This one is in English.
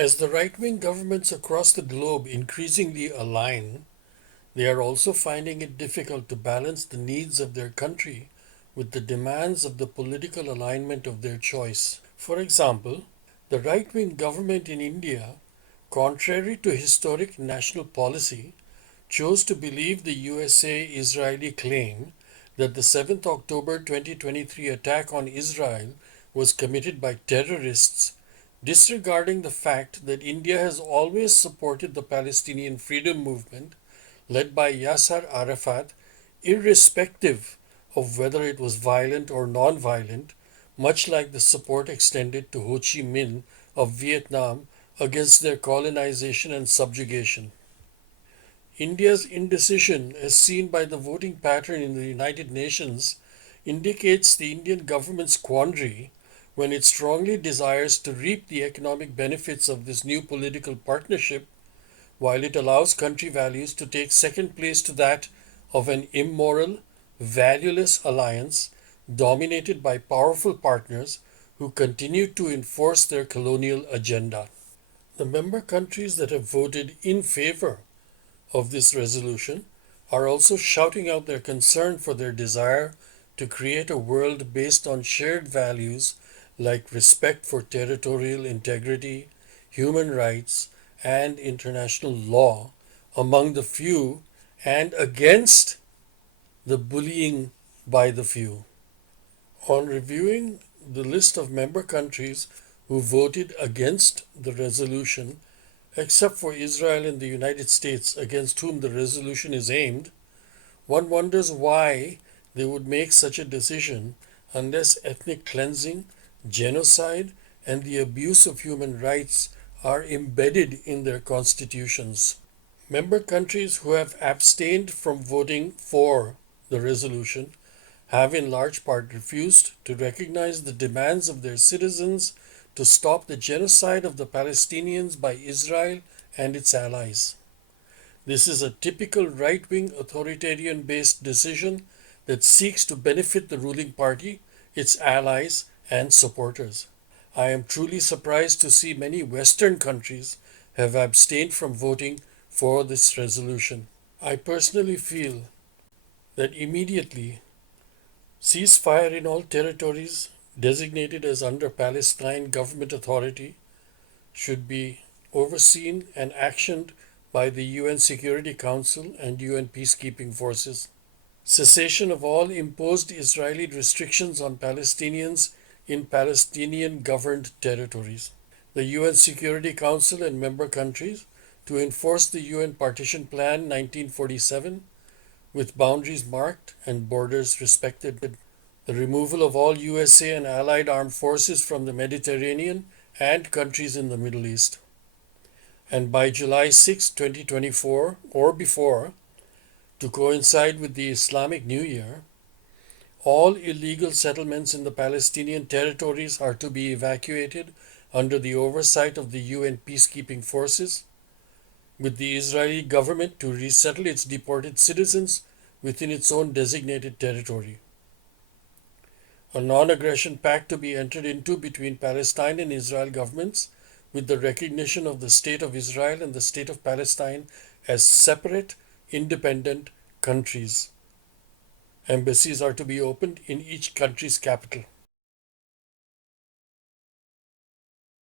As the right-wing governments across the globe increasingly align, they are also finding it difficult to balance the needs of their country with the demands of the political alignment of their choice. For example, the right-wing government in India, contrary to historic national policy, chose to believe the USA-Israeli claim that the 7th October 2023 attack on Israel was committed by terrorists, disregarding the fact that India has always supported the Palestinian freedom movement led by Yasser Arafat, irrespective of whether it was violent or non-violent, much like the support extended to Ho Chi Minh of Vietnam against their colonization and subjugation. India's indecision, as seen by the voting pattern in the United Nations, indicates the Indian government's quandary when it strongly desires to reap the economic benefits of this new political partnership, while it allows country values to take second place to that of an immoral, valueless alliance dominated by powerful partners who continue to enforce their colonial agenda. The member countries that have voted in favor of this resolution are also shouting out their concern for their desire to create a world based on shared values like respect for territorial integrity, human rights, and international law among the few and against the bullying by the few. On reviewing the list of member countries who voted against the resolution, except for Israel and the United States, against whom the resolution is aimed, one wonders why they would make such a decision unless ethnic cleansing, genocide, and the abuse of human rights are embedded in their constitutions. Member countries who have abstained from voting for the resolution have in large part refused to recognize the demands of their citizens to stop the genocide of the Palestinians by Israel and its allies. This is a typical right-wing authoritarian-based decision that seeks to benefit the ruling party, its allies, and supporters. I am truly surprised to see many Western countries have abstained from voting for this resolution. I personally feel that immediately ceasefire in all territories designated as under Palestine government authority should be overseen and actioned by the UN Security Council and UN peacekeeping forces. Cessation of all imposed Israeli restrictions on Palestinians in Palestinian governed territories. The UN Security Council and member countries to enforce the UN Partition Plan 1947 with boundaries marked and borders respected. The removal of all USA and allied armed forces from the Mediterranean and countries in the Middle East. And by July 6, 2024, or before, to coincide with the Islamic New Year, all illegal settlements in the Palestinian territories are to be evacuated under the oversight of the UN peacekeeping forces, with the Israeli government to resettle its deported citizens within its own designated territory. A non-aggression pact to be entered into between Palestine and Israel governments with the recognition of the State of Israel and the State of Palestine as separate, independent countries. Embassies are to be opened in each country's capital.